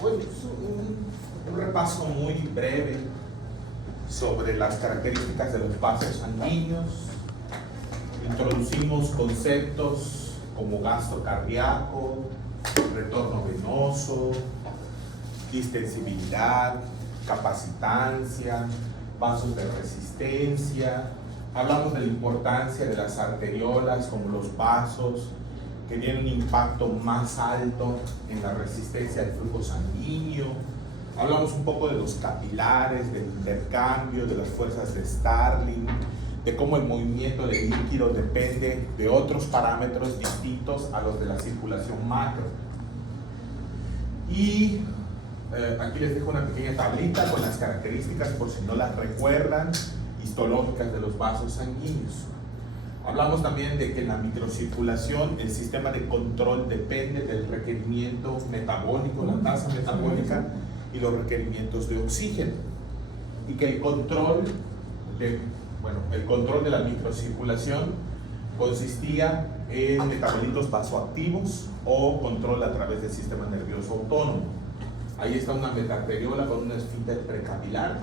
bueno, un repaso muy breve sobre las características de los vasos sanguíneos. Introducimos conceptos como gasto cardíaco, retorno venoso, distensibilidad, capacitancia, vasos de resistencia. Hablamos de la importancia de las arteriolas como los vasos que tienen un impacto más alto en la resistencia del flujo sanguíneo. Hablamos un poco de los capilares, del intercambio, de las fuerzas de Starling, de cómo el movimiento del líquido depende de otros parámetros distintos a los de la circulación macro. Y aquí les dejo una pequeña tablita con las características, por si no las recuerdan, histológicas de los vasos sanguíneos. Hablamos también de que en la microcirculación el sistema de control depende del requerimiento metabólico, la tasa metabólica y los requerimientos de oxígeno. Y que el control de la microcirculación consistía en metabolitos vasoactivos o control a través del sistema nervioso autónomo. Ahí está una metaarteriola con un esfínter precapilar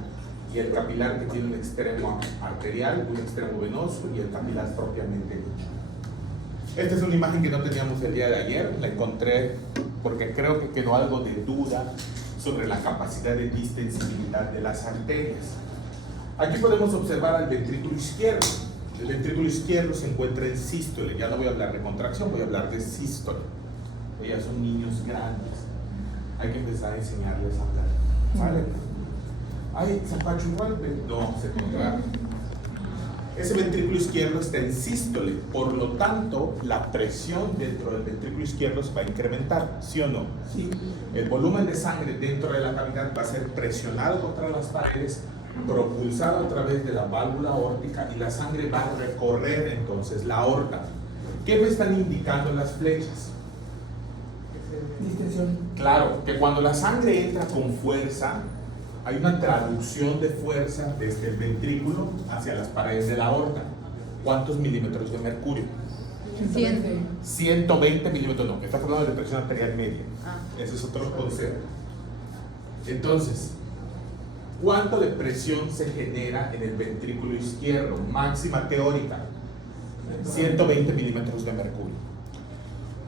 y el capilar que tiene un extremo arterial, un extremo venoso y el capilar propiamente dicho. Esta es una imagen que no teníamos el día de ayer, la encontré porque creo que quedó algo de duda sobre la capacidad de distensibilidad de las arterias. Aquí podemos observar al ventrículo izquierdo. El ventrículo izquierdo se encuentra en sístole. Ya no voy a hablar de contracción, voy a hablar de sístole. Ellas son niños grandes. Hay que empezar a enseñarles a hablar. ¿Vale? Ay, zapacho igual, no, se contrae. Ese ventrículo izquierdo está en sístole, por lo tanto, la presión dentro del ventrículo izquierdo se va a incrementar, ¿sí o no? Sí. El volumen de sangre dentro de la cavidad va a ser presionado contra las paredes, propulsado a través de la válvula aórtica y la sangre va a recorrer entonces la aorta. ¿Qué me están indicando las flechas? Distensión. Claro, que cuando la sangre entra con fuerza, hay una traducción de fuerza desde el ventrículo hacia las paredes de la aorta. ¿Cuántos milímetros de mercurio? 120 milímetros, no, está hablando de presión arterial media. Ese es otro concepto. Entonces, ¿cuánto de presión se genera en el ventrículo izquierdo? Máxima teórica, 120 milímetros de mercurio.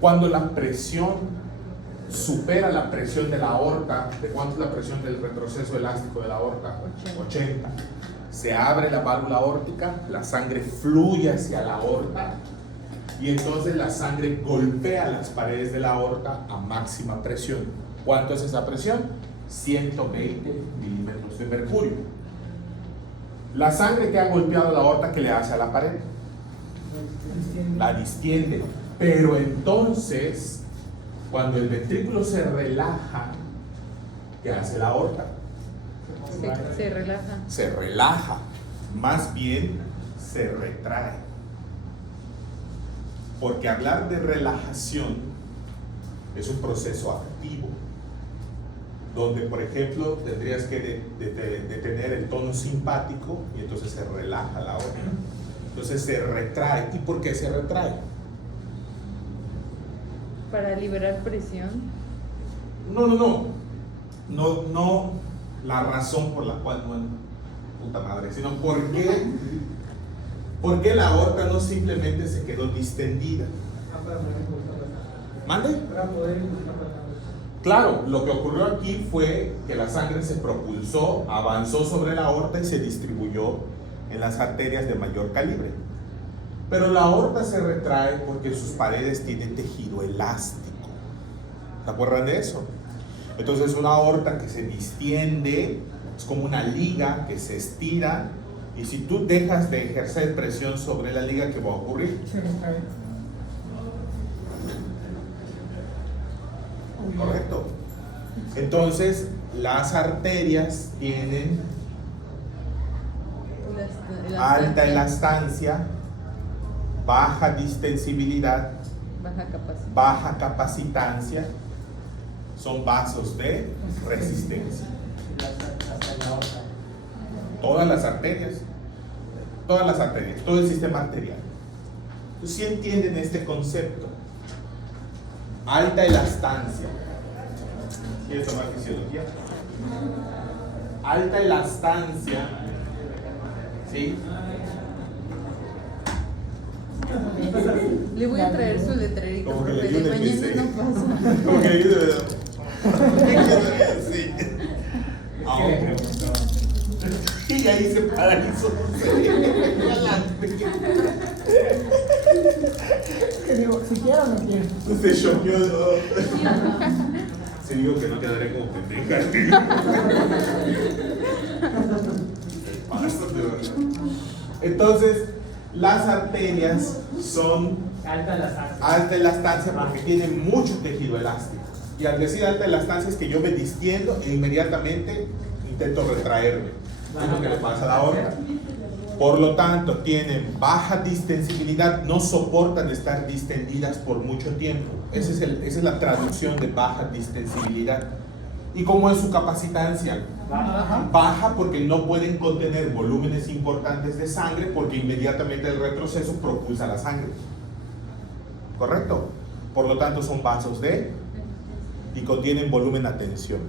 Cuando la presión supera la presión de la aorta, ¿de cuánto es la presión del retroceso elástico de la aorta? 80. Se abre la válvula aórtica, la sangre fluye hacia la aorta y entonces la sangre golpea las paredes de la aorta a máxima presión. ¿Cuánto es esa presión? 120 milímetros de mercurio. La sangre que ha golpeado la aorta, ¿qué le hace a la pared? La distiende. Pero entonces, cuando el ventrículo se relaja, ¿qué hace la aorta? Se relaja. Se relaja, más bien se retrae. Porque hablar de relajación es un proceso activo, donde, por ejemplo, tendrías que detener el tono simpático y entonces se relaja la aorta. Entonces se retrae. ¿Y por qué se retrae? Para liberar presión. No la razón por la cual puta madre, sino por qué la aorta no simplemente se quedó distendida. ¿Mande? Claro, lo que ocurrió aquí fue que la sangre se propulsó, avanzó sobre la aorta y se distribuyó en las arterias de mayor calibre. Pero la aorta se retrae porque sus paredes tienen tejido elástico. ¿Se acuerdan de eso? Entonces una aorta que se distiende es como una liga que se estira y si tú dejas de ejercer presión sobre la liga, ¿qué va a ocurrir? Se retrae. Correcto. Entonces las arterias tienen alta elastancia, baja distensibilidad, baja capacitancia, son vasos de resistencia. Todas las arterias, todo el sistema arterial. Entonces, ¿sí entienden este concepto? Alta elastancia, ¿Quieres tomar fisiología? Alta elastancia, ¿sí? Le voy a traer su letrerito, Como que profe, le de ayude el mañana PC. no pasa. Como que le ayude, sí. Ahora. Y ahí se paralizó. Que digo, si quiero o no quiero. Se choqueó. Si digo que no quedaré como pendeja. Entonces, las arterias son alta elastancia porque tienen mucho tejido elástico. Y al decir alta elastancia es que yo me distiendo e inmediatamente intento retraerme. Es lo que le pasa a la aorta. Por lo tanto, tienen baja distensibilidad, no soportan estar distendidas por mucho tiempo. Esa es la traducción de baja distensibilidad. ¿Y cómo es su capacitancia? Baja porque no pueden contener volúmenes importantes de sangre porque inmediatamente el retroceso propulsa la sangre. ¿Correcto? Por lo tanto, son vasos y contienen volumen a tensión.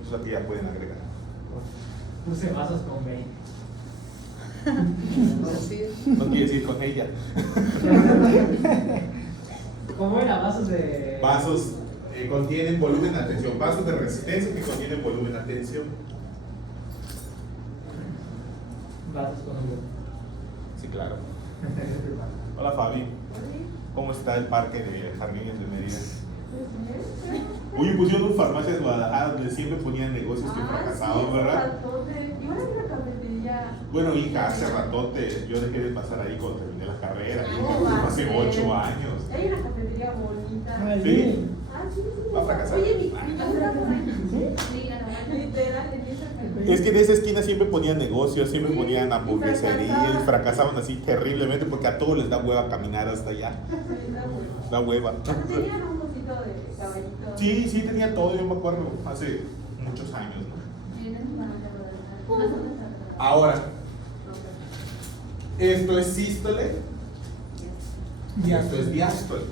Eso es lo que ya pueden agregar. Puse vasos con 20. Así es. No quieres ir con ella. ¿Cómo era? Vasos de. Vasos contienen volumen a tensión. Vasos de resistencia que contienen volumen a tensión. Vasos con un. Sí, claro. Hola Fabi. ¿Cómo está el parque de Jardines de Mérida? Oye, pusieron farmacias de Guadalajara donde siempre ponían negocios que fracasaban, ¿verdad? Bueno, hija, hace ratote yo dejé de pasar ahí cuando terminé la carrera. Hace 8 años. Hay una cafetería bonita. Ay, ¿Sí? Ah, sí, sí. Va a fracasar. Oye, mi literal, en esa cafetería. Es que en esa esquina siempre ponían negocios, siempre ponían hamburgueserías, y fracasaban así terriblemente porque a todos les da hueva caminar hasta allá. Da hueva. Tenían un cosito de caballito. Sí, sí, tenía todo, yo me acuerdo, hace muchos años, ¿no? Ahora, esto es sístole y esto es diástole.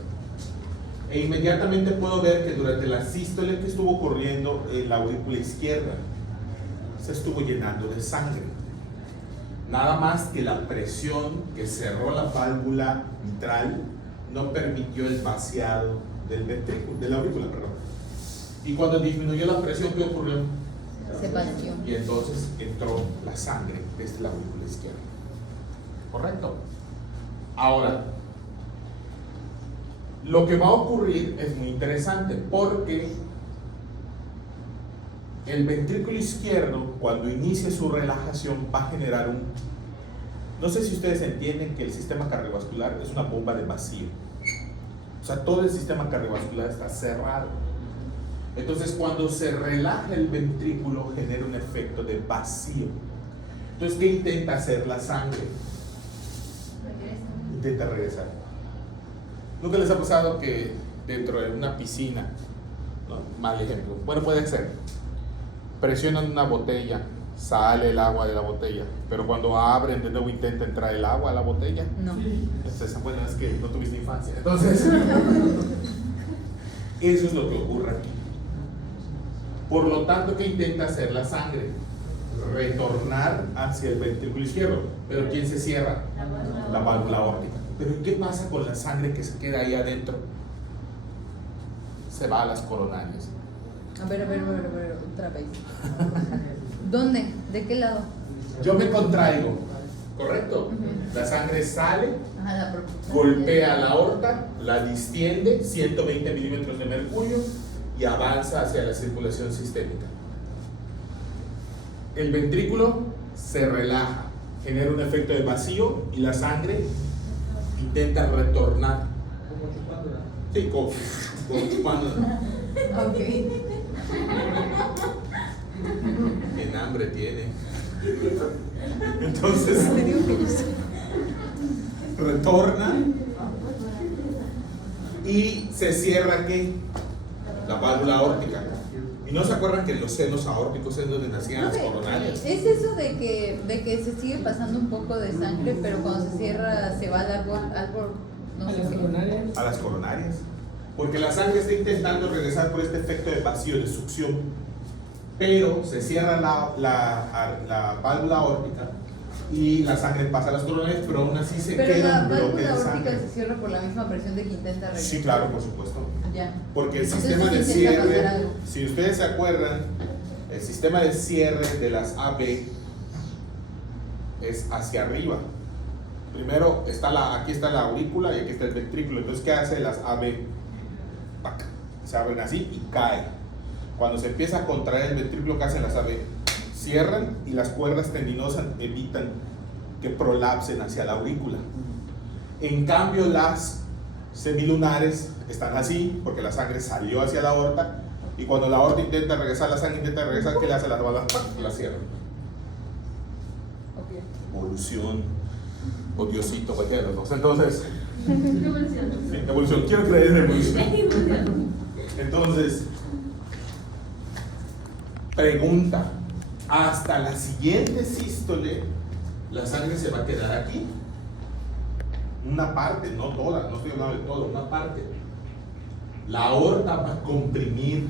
E inmediatamente puedo ver que durante la sístole que estuvo ocurriendo en la aurícula izquierda, se estuvo llenando de sangre. Nada más que la presión que cerró la válvula mitral no permitió el vaciado del ventrículo, de la aurícula, perdón. Y cuando disminuyó la presión, ¿qué ocurrió? Se vació. Y entonces entró la sangre desde la aurícula izquierda. ¿Correcto? Ahora, lo que va a ocurrir es muy interesante porque el ventrículo izquierdo, cuando inicie su relajación, va a generar un... No sé si ustedes entienden que el sistema cardiovascular es una bomba de vacío. O sea, todo el sistema cardiovascular está cerrado. Entonces, cuando se relaja el ventrículo, genera un efecto de vacío. Entonces, ¿qué intenta hacer la sangre? Intenta regresar. ¿Nunca les ha pasado que dentro de una piscina, ¿no? Mal ejemplo, bueno, puede ser, presionan una botella, sale el agua de la botella, pero cuando abren de nuevo intenta entrar el agua a la botella? No. Entonces, bueno, es que no tuviste infancia. Entonces, eso es lo que ocurre aquí. Por lo tanto, ¿qué intenta hacer la sangre? Retornar hacia el ventrículo izquierdo. ¿Pero quién se cierra? La válvula aórtica. ¿Pero qué pasa con la sangre que se queda ahí adentro? Se va a las coronarias. A ver, otra vez. ¿Dónde? ¿De qué lado? Yo me contraigo, ¿correcto? Ujú. La sangre sale, Ajá, la propulsión. golpea la aorta, la distiende, 120 milímetros de mercurio, y avanza hacia la circulación sistémica. El ventrículo se relaja, genera un efecto de vacío y la sangre intenta retornar. Como chupándola. Sí, como chupando. Ok. ¿Qué hambre tiene? Entonces Le digo que yo sé. retorna y se cierra ¿qué? La válvula aórtica. ¿Y no se acuerdan que los senos aórticos es donde nacían las coronarias? Es eso de que se sigue pasando un poco de sangre, pero cuando se cierra se va al árbol, no A sé las qué. coronarias. A las coronarias. Porque la sangre está intentando regresar por este efecto de vacío, de succión, pero se cierra la válvula aórtica y la sangre pasa a las coronarias, pero aún así se Pero queda la un bloque válvula de aórtica sangre. se cierra por la misma presión de que intenta regresar. Sí, claro, por supuesto. Ya. Porque el Entonces, sistema de sí intenta pasar cierre, algo. si ustedes se acuerdan, el sistema de cierre de las AB es hacia arriba. Primero aquí está la aurícula y aquí está el ventrículo. Entonces, ¿qué hace las AB? ¡Pac! Se abren así y cae. Cuando se empieza a contraer el ventrículo, ¿qué hacen las AB? Cierran y las cuerdas tendinosas evitan que prolapsen hacia la aurícula. En cambio, las semilunares están así porque la sangre salió hacia la aorta y cuando la aorta intenta regresar, la sangre intenta regresar, ¿qué le hace? Las balas? La cierran. Ok. Evolución o Diosito, cualquiera de los dos. Entonces, Evolución. sí, evolución, quiero creer en evolución. Entonces, pregunta, hasta la siguiente sístole, la sangre se va a quedar aquí. Una parte, no toda, no estoy hablando de todo, una parte. La aorta va a comprimir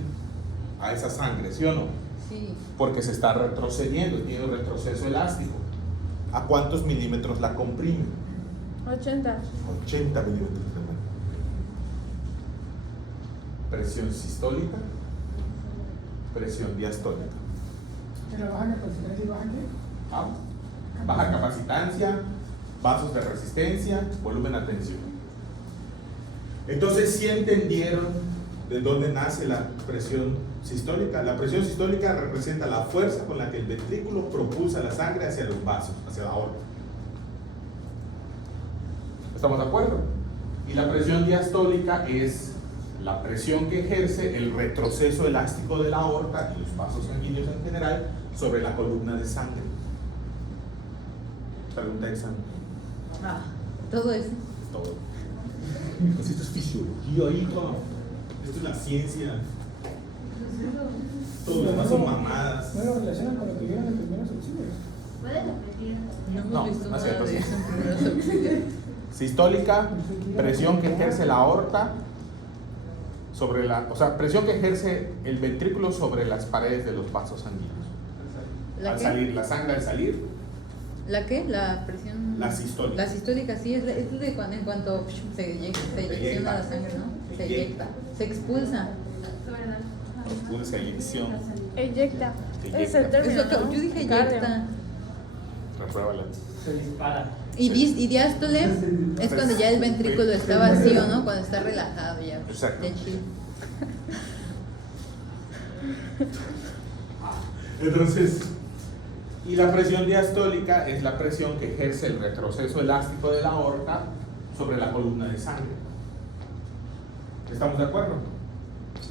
a esa sangre, ¿sí o no? Sí. Porque se está retrocediendo, tiene un retroceso elástico. ¿A cuántos milímetros la comprime? 80. 80 milímetros de mercurio. Presión sistólica, presión diastólica. Pero baja capacitancia y baja qué? Ah, baja capacitancia, vasos de resistencia, volumen de tensión. Entonces, ¿sí entendieron de dónde nace la presión sistólica? La presión sistólica representa la fuerza con la que el ventrículo propulsa la sangre hacia los vasos, hacia la aorta. ¿Estamos de acuerdo? Y la presión diastólica es la presión que ejerce el retroceso elástico de la aorta y los vasos sanguíneos en general sobre la columna de sangre. Pregunta de examen. Ah, todo eso. Es todo. Pues esto es fisiología, hijo. Esto es la ciencia. Todo lo demás son mamadas. No lo relacionan con lo que vieron en primeros auxilios. ¿Puedes repetir? No hemos No, visto no es nada cierto, de sí. eso en primeros auxilios. Sistólica, presión que ejerce la aorta sobre presión que ejerce el ventrículo sobre las paredes de los vasos sanguíneos. ¿La Al qué? salir, la sangre al salir, ¿La qué? La presión. la sistólica. La sistólica, sí, es de cuando, en cuanto se eyecciona la sangre, ¿no? Se eyecta. Se expulsa. Sobre la. Expulsa, eyección. Eyecta. Eyecta. Es el término. Es lo que yo dije, Cardio. eyecta. Repruébala. Se dispara. Y diástole es cuando ya el ventrículo está vacío, ¿no? Cuando está relajado ya. Exacto. Ya chill. Entonces, y la presión diastólica es la presión que ejerce el retroceso elástico de la aorta sobre la columna de sangre. ¿Estamos de acuerdo?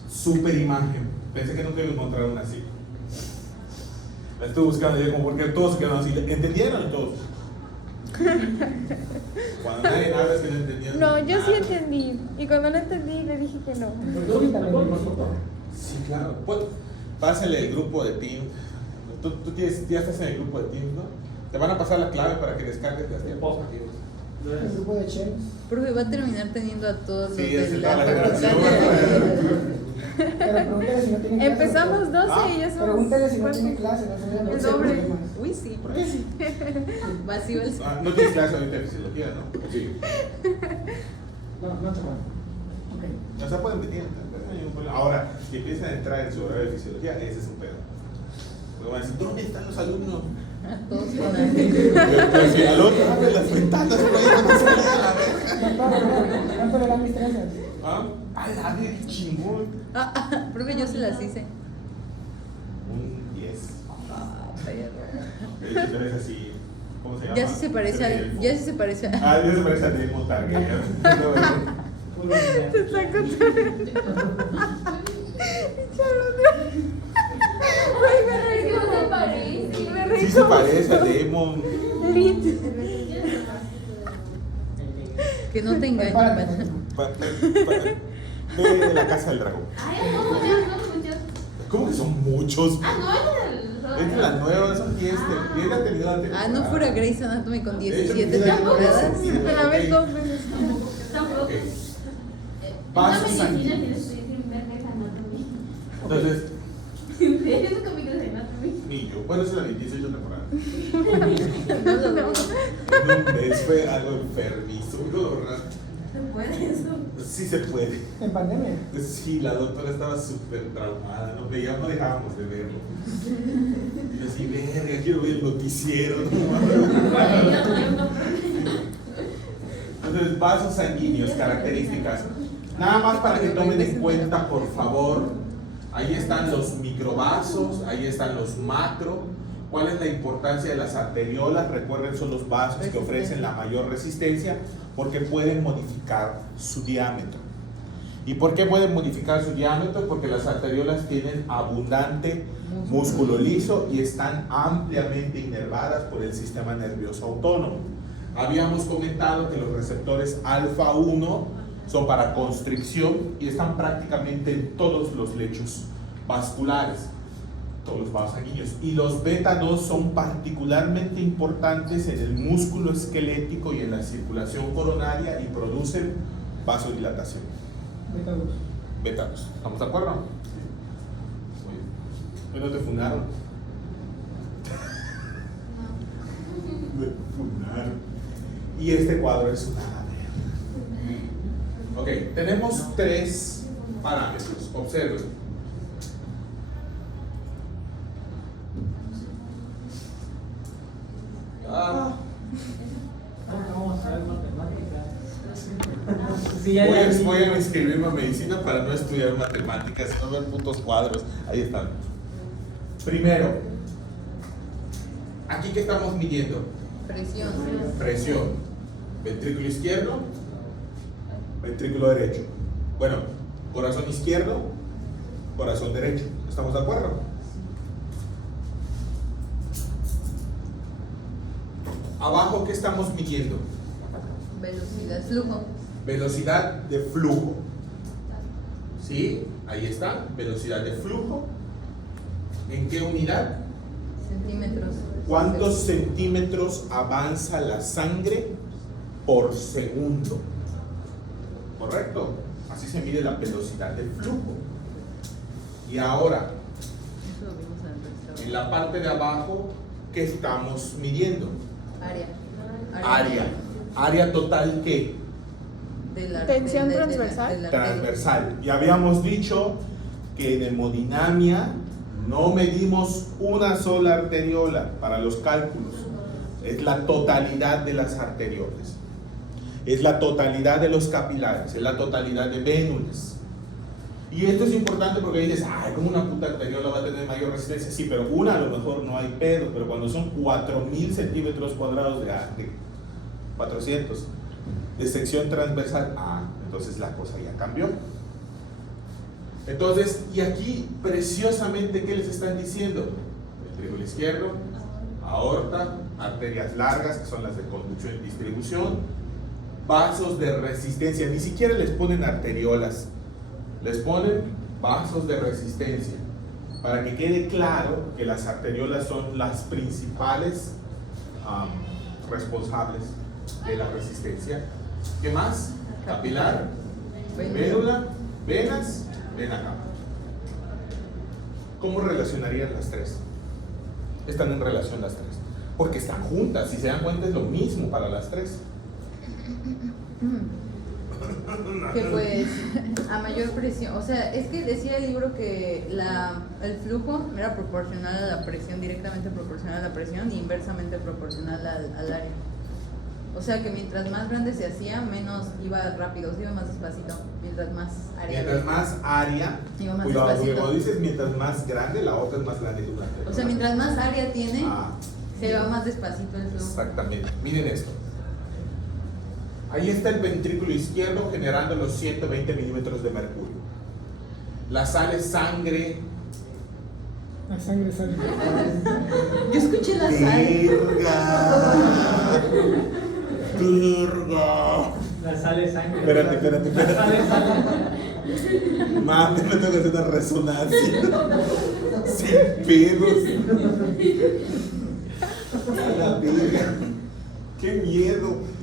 Super imagen. Pensé que nunca iba a encontrar una así. La estoy buscando yo como porque todos se quedaron así. ¿Entendieron todos? Cuando nadie habla es que no entendieron. No, yo sí nada. entendí. Y cuando no entendí, le dije que no. Sí, claro. Pues, pásale el grupo de Teams. Tú ya estás en el grupo de Teams, ¿no? Te van a pasar la clave para que descargues las diapositivas. El grupo de Chels. Profe, va a terminar teniendo a todos los Sí, de es de la toda la facultad. Pero pregúntale si no tiene clase. Empezamos 12 Ah, y ya somos. Pregúntale si no ¿cuántos? tiene clase. No se El doble. Uy, sí. ¿Por qué sí? Vacío el. No tienes clase ahorita de fisiología, ¿no? Sí. No te va. Ok. O sea, pueden venir. No hay un problema. Ahora, si empiezan a entrar en su horario de fisiología, ese es un pedo. Porque van a decir, ¿dónde están los alumnos? Todos con ángel. Pero si al otro abre las ventanas, por ahí no se vea la verga. ¿Cuánto le dan mis trenzas? ¿Ah? ¡A la verga, chingón! Profe, yo se las hice. Un 10. Ah, perro. De hecho, tú eres así. ¿Cómo se llama? Ya sí se parece al. Ya sí se parece al. Ah, ya se parece a Diego Targaryen. Te está contando. Es que no se parece. Sí se parece a Demon. Que no te engañen, ¿verdad? Ve la casa del dragón. Ay, no, muchos. ¿Cómo que son muchos? Ah, no, Es de la nueva, son 10. 10 ha tenido la temporada. Ah, no fuera Grey's Anatomy con De hecho, 17 mira, temporadas. mira, Me la ves 2 veces. Tampoco. Ok. Vasos medicina sanguíneos. que estoy sin ver que es anatomía. Entonces, ¿En serio? Nunca me quedo en anatomía. ni yo. Bueno, esa es la 18 temporada. No lo dudo. En un mes fue algo enfermizo, ¿verdad? ¿Se puede eso? Sí se puede. En pandemia. Sí, la doctora estaba súper traumada, no dejábamos de verlo. Y yo así, verga, quiero ver el noticiero. Entonces, vasos sanguíneos, características. Nada más para que tomen en cuenta, por favor, ahí están los microvasos, ahí están los macro. ¿Cuál es la importancia de las arteriolas? Recuerden, son los vasos que ofrecen la mayor resistencia porque pueden modificar su diámetro. ¿Y por qué pueden modificar su diámetro? Porque las arteriolas tienen abundante músculo liso y están ampliamente inervadas por el sistema nervioso autónomo. Habíamos comentado que los receptores alfa 1 son para constricción y están prácticamente en todos los lechos vasculares, todos los vasos sanguíneos. Y los beta 2 son particularmente importantes en el músculo esquelético y en la circulación coronaria y producen vasodilatación. Beta 2. Beta 2. ¿Estamos de acuerdo? Bueno, te fundaron. Me fundaron. Y este cuadro es una verga. Ok, tenemos 3 parámetros. Observen. Vamos a ver matemáticas. Sí, ya, Voy a inscribirme a medicina para no estudiar matemáticas, no ver putos cuadros. Ahí están. Primero, aquí que estamos midiendo. Presión. Presión. Ventrículo izquierdo, ventrículo derecho. Bueno, corazón izquierdo, corazón derecho. ¿Estamos de acuerdo? Abajo, ¿qué estamos midiendo? Velocidad, flujo. Velocidad de flujo. ¿Sí? Ahí está, velocidad de flujo. ¿En qué unidad? Centímetros. ¿Cuántos centímetros avanza la sangre por segundo? ¿Correcto? Así se mide la velocidad del flujo. Y ahora, Eso lo vimos en el restaurante. en la parte de abajo, ¿qué estamos midiendo? Área. Área. ¿Área total qué? De la- Tensión de la- transversal. de la arteria. Transversal. Y habíamos dicho que en hemodinamia no medimos una sola arteriola para los cálculos. Es la totalidad de las arteriolas. Es la totalidad de los capilares. Es la totalidad de vénulas. Y esto es importante porque dices, ay, como una puta arteriola va a tener mayor resistencia. Sí, pero una a lo mejor no hay pedo. Pero cuando son 4000 centímetros cuadrados de 400 de sección transversal, entonces la cosa ya cambió. Entonces, y aquí preciosamente, ¿qué les están diciendo? Ventrículo izquierdo, aorta, arterias largas, que son las de conducción y distribución, vasos de resistencia, ni siquiera les ponen arteriolas, les ponen vasos de resistencia, para que quede claro que las arteriolas son las principales responsables de la resistencia. ¿Qué más? Capilar, médula, venas, vena cava. ¿Cómo relacionarían las tres? Están en relación las tres, porque están juntas, si se dan cuenta es lo mismo para las tres. Que pues a mayor presión, o sea, es que decía el libro que el flujo era proporcional a la presión, directamente proporcional a la presión y inversamente proporcional al área. O sea que mientras más grande se hacía, menos iba rápido, iba más despacito, mientras más área. Mientras más área, Iba más cuidado, porque despacito. cuando dices mientras más grande, la otra es más grande que una arteria. O sea, mientras más área tiene, Ah, se va más despacito el flujo. exactamente. Miren esto. Ahí está el ventrículo izquierdo generando los 120 milímetros de mercurio. La sale sangre. La sangre sale. Yo escuché la sal. ¡Verga! ¡Verga! La sale sangre. Espérate. La sale sangre. Mami, me tengo que hacer una resonancia. Sin pedos. A la verga. ¡Qué miedo!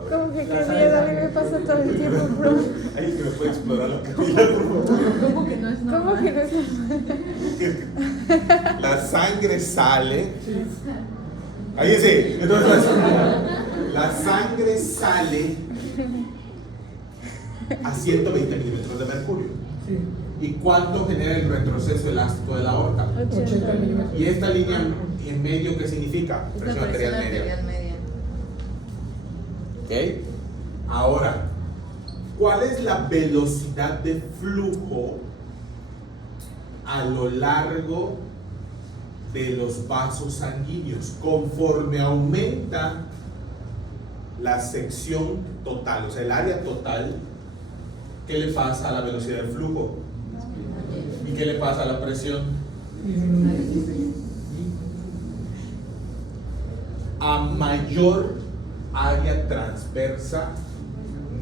A Como que qué miedo, a mí me pasa todo el tiempo, bro. Ahí que me puede explorar la cabilla, por favor. ¿Cómo que no es normal? ¿Cómo que no es? La sangre sale. Ahí sí. Entonces, la sangre sale a 120 milímetros de mercurio. Sí. ¿Y cuánto genera el retroceso elástico de la aorta? 80 milímetros. Y esta línea en medio, ¿qué significa? Es la Presión presión arterial media. arterial media. ¿Ok? Ahora, ¿cuál es la velocidad de flujo a lo largo de los vasos sanguíneos conforme aumenta la sección total, o sea, el área total? ¿Qué le pasa a la velocidad del flujo? ¿Y qué le pasa a la presión? A mayor área transversa,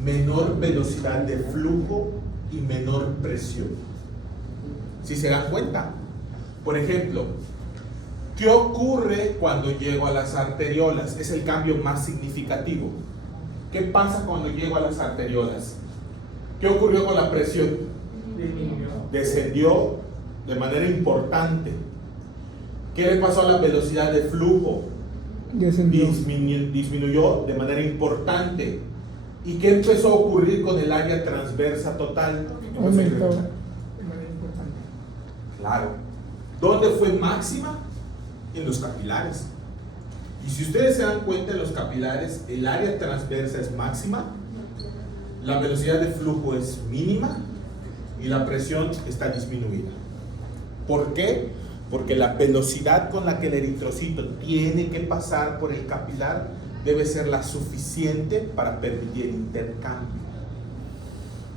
menor velocidad de flujo y menor presión. Si se dan cuenta, por ejemplo, ¿qué ocurre cuando llego a las arteriolas? Es el cambio más significativo. ¿Qué pasa cuando llego a las arteriolas? ¿Qué ocurrió con la presión? Disminuyó. Descendió de manera importante. ¿Qué le pasó a la velocidad de flujo? Descendió. Disminuyó de manera importante. ¿Y qué empezó a ocurrir con el área transversa total? Aumentó de manera importante. Claro. ¿Dónde fue máxima? En los capilares. Y si ustedes se dan cuenta, en los capilares el área transversa es máxima, la velocidad de flujo es mínima y la presión está disminuida. ¿Por qué? Porque la velocidad con la que el eritrocito tiene que pasar por el capilar debe ser la suficiente para permitir el intercambio.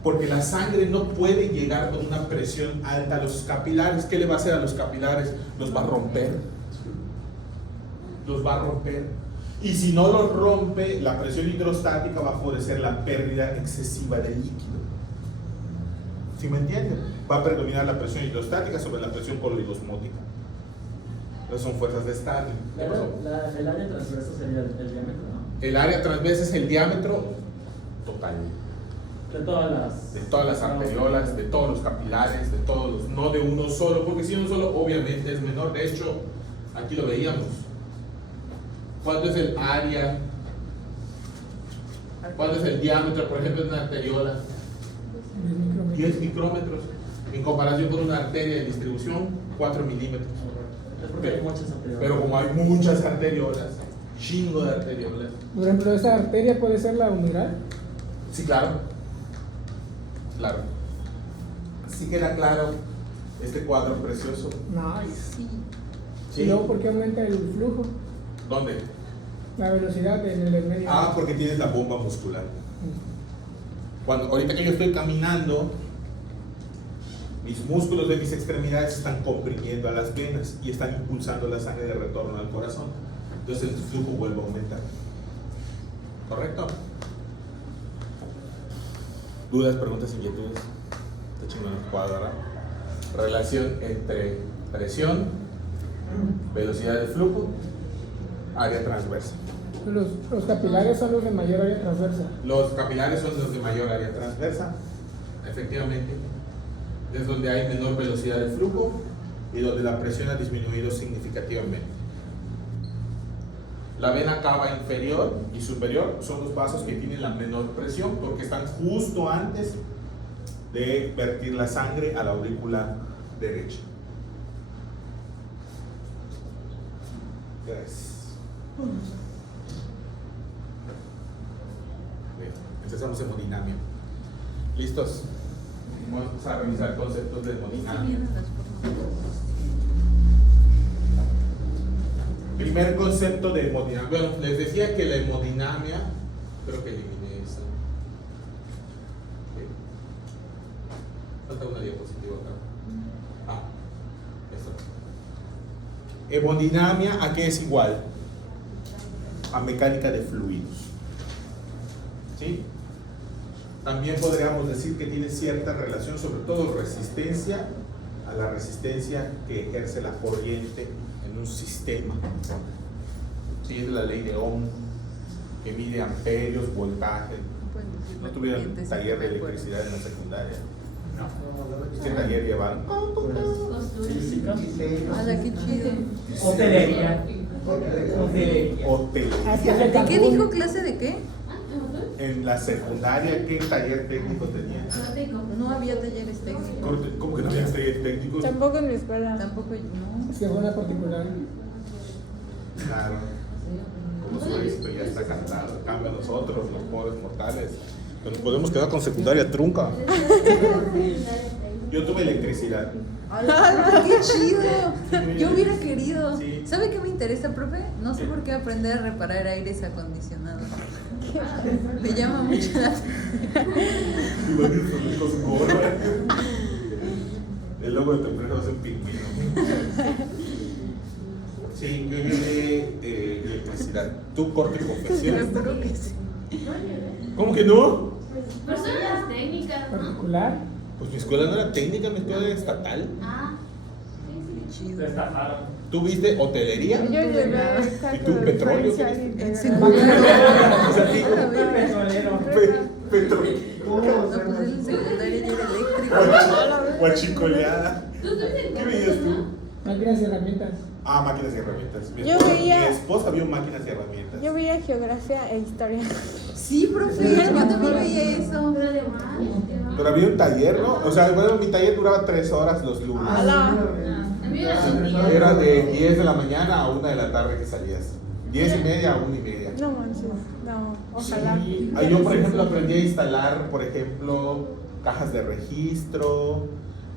Porque la sangre no puede llegar con una presión alta a los capilares. ¿Qué le va a hacer a los capilares? Los va a romper. Los va a romper. Y si no los rompe, la presión hidrostática va a favorecer la pérdida excesiva de líquido. ¿Sí me entienden? Va a predominar la presión hidrostática sobre la presión poliosmótica. Esas son fuerzas de Stalin. ¿Qué pasó? El área transversa sería el diámetro, ¿no? El área transversa es el diámetro total. De De todas las arteriolas, de todos los capilares, de todos los, no de uno solo, porque si uno solo obviamente es menor. De hecho, aquí lo veíamos. ¿Cuánto es el área? ¿Cuánto es el diámetro, por ejemplo, de una arteriola? 10 micrómetros. En comparación con una arteria de distribución, 4 milímetros. Es porque hay muchas arteriolas. Pero como hay muchas arteriolas, chingo de arteriolas. Por ejemplo, ¿esta arteria puede ser la humeral? Sí, claro. Claro. Así queda claro este cuadro precioso. Nice. Sí. ¿Y luego por qué aumenta el flujo? ¿Dónde? La velocidad en el medio. Ah, porque tienes la bomba muscular. Ahorita que yo estoy caminando, mis músculos de mis extremidades están comprimiendo a las venas y están impulsando la sangre de retorno al corazón. Entonces el flujo vuelve a aumentar. ¿Correcto? ¿Dudas, preguntas, inquietudes? Está chingón el cuadro, ¿verdad? Relación entre presión, velocidad de flujo, área transversa. Los capilares son los de mayor área transversa. Los capilares son los de mayor área transversa, efectivamente. Es donde hay menor velocidad de flujo y donde la presión ha disminuido significativamente. La vena cava inferior y superior son los vasos que tienen la menor presión porque están justo antes de vertir la sangre a la aurícula derecha. Gracias. Bien, empezamos hemodinamia. ¿Listos? Vamos a revisar conceptos de Sí, hemodinamia. vienen las formas. Primer concepto de hemodinamia. Bueno, les decía que la hemodinamia, creo que eliminé esa. Ok. Falta una diapositiva acá. Ah, esta. Hemodinamia, ¿a qué es igual? A mecánica de fluidos. ¿Sí? También podríamos decir que tiene cierta relación, sobre todo resistencia, a la resistencia que ejerce la corriente en un sistema. Sí, es la ley de Ohm, ¿ok? que mide amperios, voltaje. Pueden decir ¿No tuvieron vertientes, taller de sí, me acuerdo. electricidad en la secundaria? No. ¿Qué taller llevaron? Física. ¡Hala, qué chido! Hotelería. Hotelería. Hotel. ¿De qué dijo clase de qué? En la secundaria, ¿qué taller técnico tenía? No había talleres técnicos. ¿Cómo que no había taller técnico? Tampoco en mi escuela. Tampoco yo, no. Es que fue una particular. Claro. Como su éxito ya está cantado. En cambio, nosotros, los pobres mortales, que nos podemos quedar con secundaria trunca. Yo tuve electricidad. ¡Hala, qué chido! Yo hubiera querido. Sí. ¿Sabe qué me interesa, profe? No sé por qué aprender a reparar aires acondicionados. Me llama mucho la Imagínate con su gorro. El logo de tu empresa va a ser un pingüino. Sí, yo llevé electricidad. ¿Tú corte Te confesión? juro que sí. ¿Cómo que no? Personas técnicas. Particular. Pues mi escuela no era técnica, mi escuela era estatal. Ah, Qué chido. Se estafaron. ¿Tú viste hotelería? Yo llevé ¿Y cálculo tú, petróleo? diferencial En integral. secundaria. O sea, sí. Petrolero. Petro. No, pues él en secundaria ya era eléctrico. Guachicoleada. ¿Qué veías tú? Máquinas y herramientas. Ah, máquinas y herramientas. Yo veía- Mi esposa vio máquinas y herramientas. Yo veía geografía e historia. Sí, profe, yo también veía eso. pero de más. Pero había un taller, ¿no? O sea, bueno, mi taller duraba 3 horas los lunes. Ala. A mí era Era de 10 de la mañana a 1 de la tarde que salías. 10:30 a 1:30. No manches. No, ojalá. Sí. Ah, yo, por ejemplo, aprendí a instalar, por ejemplo, cajas de registro,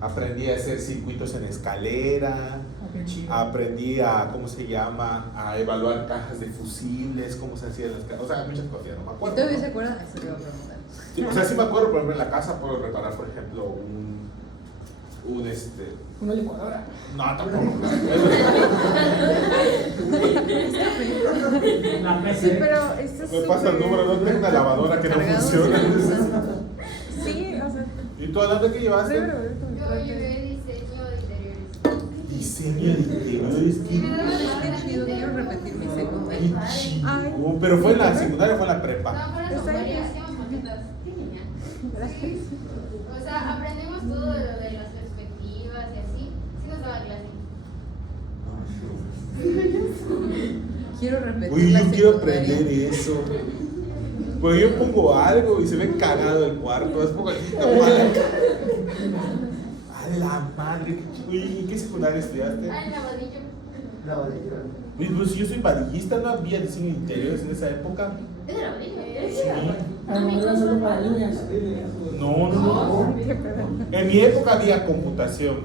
aprendí a hacer circuitos en escalera, Ah, qué chido. aprendí a, ¿cómo se llama? A evaluar cajas de fusibles, cómo se hacían las cajas, o sea, muchas cosas, no me ¿Y acuerdo. todavía ¿no? se acuerdan? Eso le iba a preguntar. Sí, o sea, sí me acuerdo, por ejemplo, en la casa puedo reparar, por ejemplo, un Una licuadora. no, tampoco. La Sí, PC. pero esto es Me pasa el súper- número, no tengo una lavadora que no Cargado, funciona. Sí, o sea. ¿Y tú, Adelante, qué llevaste? Primero, a ver cómo Yo trata. llevé diseño de interiores. Diseño de interiores, Qué chido, quiero repetir mi secundaria. Ay, pero fue en la secundaria o fue en la prepa. No, fueron Está bien. secundarias, hacíamos maquetas. Qué genial. gracias. O sea, aprendimos todo de lo de las perspectivas y así. Sí nos daba clase. Quiero repetir Uy, la yo quiero secundaria. aprender eso. Pues yo pongo algo y se ve cagado el cuarto. Es poquitito mal. A la madre. Uy, ¿en qué secundaria estudiaste? Ah, el lavadillo. Uy, pues yo soy varillista, no había diseño de interiores en esa época. ¿Es el lavadillo? Sí. A lo mejor era solo para niñas. No, no, no. Qué pedo. En mi época había computación,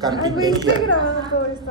Ajá. Ay, güey, está carpintería. grabando todo esto.